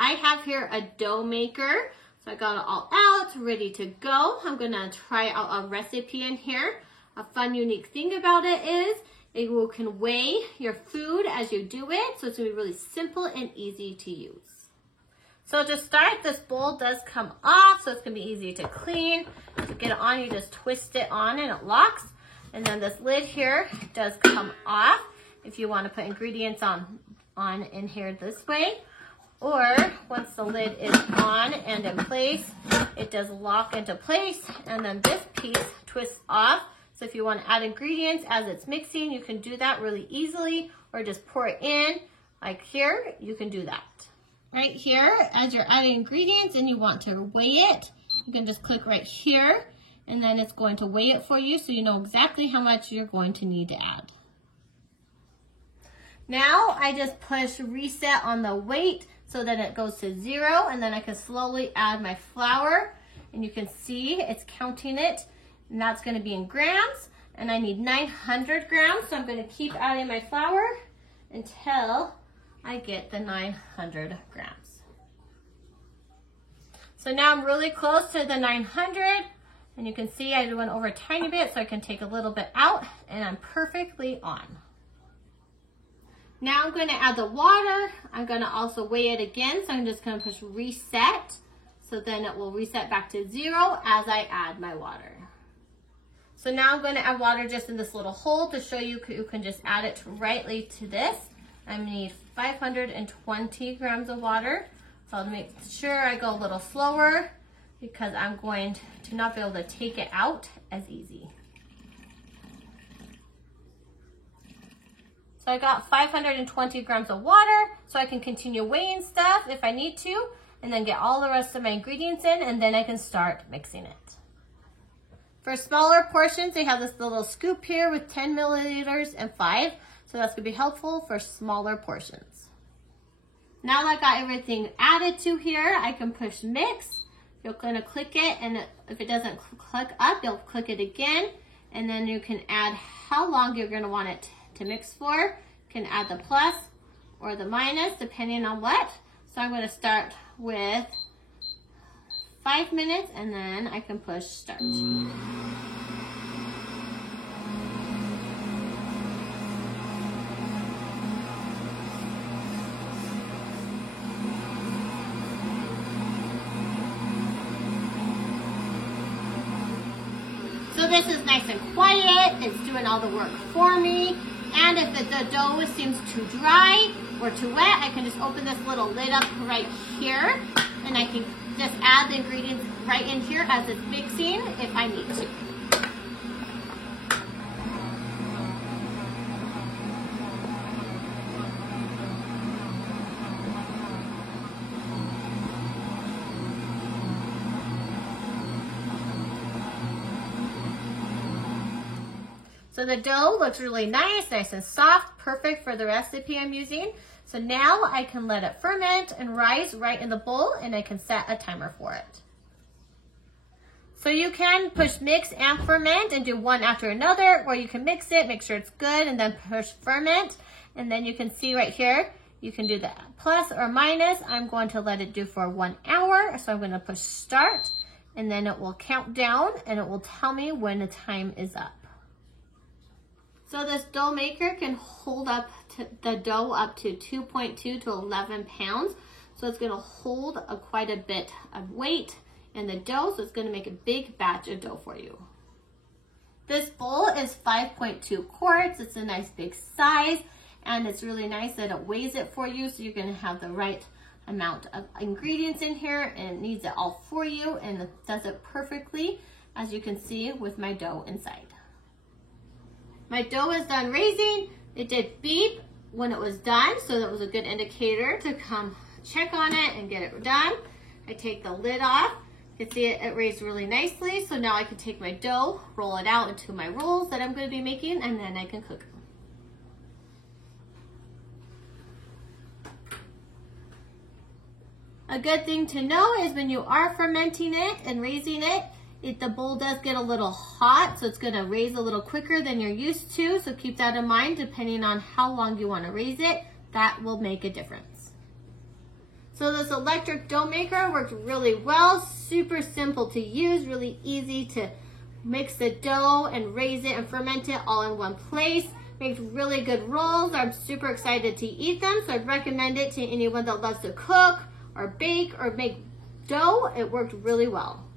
I have here a dough maker. So I got it all out, ready to go. I'm gonna try out a recipe in here. A fun, unique thing about it is it can weigh your food as you do it. So it's gonna be really simple and easy to use. So to start, this bowl does come off, so it's gonna be easy to clean. To get it on, you just twist it on and it locks. And then this lid here does come off if you wanna put ingredients on in here this way. Or once the lid is on and in place, it does lock into place, and then this piece twists off. So if you want to add ingredients as it's mixing, you can do that really easily, or just pour it in like here, you can do that. Right here, as you're adding ingredients and you want to weigh it, you can just click right here, and then it's going to weigh it for you so you know exactly how much you're going to need to add. Now I just push reset on the weight so that it goes to 0, and then I can slowly add my flour, and you can see it's counting it, and that's gonna be in grams, and I need 900 grams, so I'm gonna keep adding my flour until I get the 900 grams. So now I'm really close to the 900, and you can see I went over a tiny bit, so I can take a little bit out, and I'm perfectly on. Now I'm going to add the water. I'm going to also weigh it again. So I'm just going to push reset. So then it will reset back to 0 as I add my water. So now I'm going to add water just in this little hole to show you can just add it rightly to this. I need 520 grams of water. So I'll make sure I go a little slower because I'm going to not be able to take it out as easy. So I got 520 grams of water, so I can continue weighing stuff if I need to, and then get all the rest of my ingredients in, and then I can start mixing it. For smaller portions, they have this little scoop here with 10 milliliters and 5, so that's gonna be helpful for smaller portions. Now that I got everything added to here, I can push mix. You're gonna click it, and if it doesn't click up, you'll click it again, and then you can add how long you're gonna want it to mix for. You can add the plus or the minus depending on what. So I'm going to start with 5 minutes, and then I can push start. So this is nice and quiet. It's doing all the work for me. And if the dough seems too dry or too wet, I can just open this little lid up right here, and I can just add the ingredients right in here as it's mixing if I need to. So the dough looks really nice and soft, perfect for the recipe I'm using. So now I can let it ferment and rise right in the bowl, and I can set a timer for it. So you can push mix and ferment and do one after another, or you can mix it, make sure it's good, and then push ferment. And then you can see right here, you can do the plus or minus. I'm going to let it do for 1 hour. So I'm going to push start, and then it will count down, and it will tell me when the time is up. So this dough maker can hold up the dough up to 2.2 to 11 pounds. So it's gonna hold quite a bit of weight in the dough, so it's gonna make a big batch of dough for you. This bowl is 5.2 quarts. It's a nice big size, and it's really nice that it weighs it for you, so you're gonna have the right amount of ingredients in here, and it needs it all for you, and it does it perfectly, as you can see with my dough inside. My dough is done raising. It did beep when it was done, so that was a good indicator to come check on it and get it done. I take the lid off. You can see it raised really nicely, so now I can take my dough, roll it out into my rolls that I'm going to be making, and then I can cook them. A good thing to know is when you are fermenting it and raising it, the bowl does get a little hot, so it's going to raise a little quicker than you're used to. So keep that in mind, depending on how long you want to raise it. That will make a difference. So this electric dough maker worked really well, super simple to use, really easy to mix the dough and raise it and ferment it all in one place. Makes really good rolls. I'm super excited to eat them, so I'd recommend it to anyone that loves to cook or bake or make dough. It worked really well.